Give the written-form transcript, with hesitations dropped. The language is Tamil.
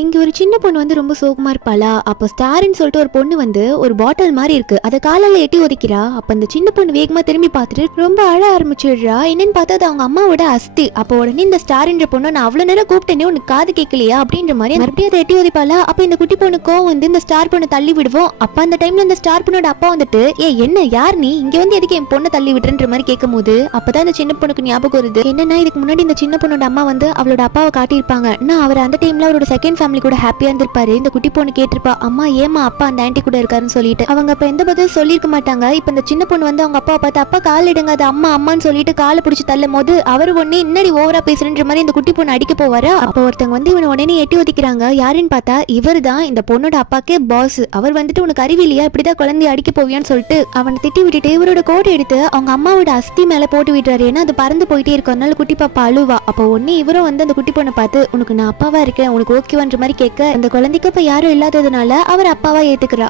இங்க ஒரு சின்ன பொண்ணு வந்து ரொம்ப சோகமா இருப்பாளா. அப்போ ஸ்டார்ன்னு சொல்லிட்டு ஒரு பொண்ணு வந்து ஒரு பாட்டில் மாதிரி இருக்கு அதை காலால எட்டி ஒதிக்கிறா. அப்ப அந்த சின்ன பொண்ணு வேகமா திரும்பி பார்த்துட்டு ரொம்ப அழ ஆரம்பிச்சிடுறா. என்னன்னு பார்த்தா அது அவங்க அம்மாவோட அஸ்தி. அப்போ உடனே இந்த ஸ்டார்ன்ற பொண்ணு நான் அவ்வளவு நேரம் கூப்பிட்டேனே உனக்கு காது கேட்கலையா அப்படின்ற மாதிரி மறுபடியும் அதை எட்டி ஒதிப்பாளா. அப்ப இந்த குட்டி பொண்ணுக்கோ வந்து இந்த ஸ்டார் பொண்ணு தள்ளி விடுவோம். அப்ப அந்த டைம்ல இந்த ஸ்டார் பொண்ணோட அப்பா வந்துட்டு என்ன யார் நீ இங்க வந்து எதுக்கு என் பொண்ணை தள்ளி விட்டுன்ற மாதிரி கேட்கும் போது அப்பதான் இந்த சின்ன பொண்ணுக்கு ஞாபகம் வருது. என்னன்னா இதுக்கு முன்னாடி இந்த சின்ன பொண்ணோட அம்மா வந்து அவளோட அப்பாவை காட்டியிருப்பாங்க. நான் அவர் அந்த டைம்ல அவரோட செகண்ட் ஃபேமிலி கூட ஹாப்பியா இருந்திருப்பாரு. இந்த குட்டி பொண்ணு கேட்டிருப்பா அம்மா ஏமா அப்பா அந்த ஆன்டி கூட இருக்காருன்னு சொல்லிட்டு அவங்க அப்ப எந்த பதில் சொல்லிருக்க மாட்டாங்க. இப்ப இந்த சின்ன பொண்ணு வந்து அவங்க அப்பாவை பார்த்து அப்பா கால் இடுங்க அது அம்மா அம்மான்னு சொல்லிட்டு காலை பிடிச்சி தள்ளும் போது அவர் ஒன்னே இன்னடி ஓவரா பேசுறன்ற மாதிரி இந்த குட்டி பொண்ணு அடிக்க போவாரு. அப்ப ஒருத்தவங்க வந்து இவனை உடனே எட்டி ஒதிக்கிறாங்க. யாருன்னு பார்த்தா இவர் தான் இந்த பொண்ணோட அப்பாக்கே பாஸ். அவர் வந்துட்டு உனக்கு அறிவில்லையா இப்படிதான் குழந்தைய அடிக்க போவியான்னு சொல்லிட்டு அவனை திட்டி விட்டுட்டு இவரோட கோட்டை எடுத்து அவங்க அம்மாவோட அஸ்தி மேல போட்டு விட்டுறாரு. ஏன்னா அது பறந்து போயிட்டே இருக்கும். அதனால குட்டி பாப்பா அழுவா. அப்போ ஒன்னே இவரும் வந்து அந்த குட்டி பொண்ணை பார்த்து உனக்கு நான் அப்பாவா இருக்கேன் உனக்கு ஓகேவான்ற மாதிரி கேட்க அந்த குழந்தைக்கு இப்ப யாரும் இல்லாததுனால அவர் அப்பாவா ஏத்துக்கிறா.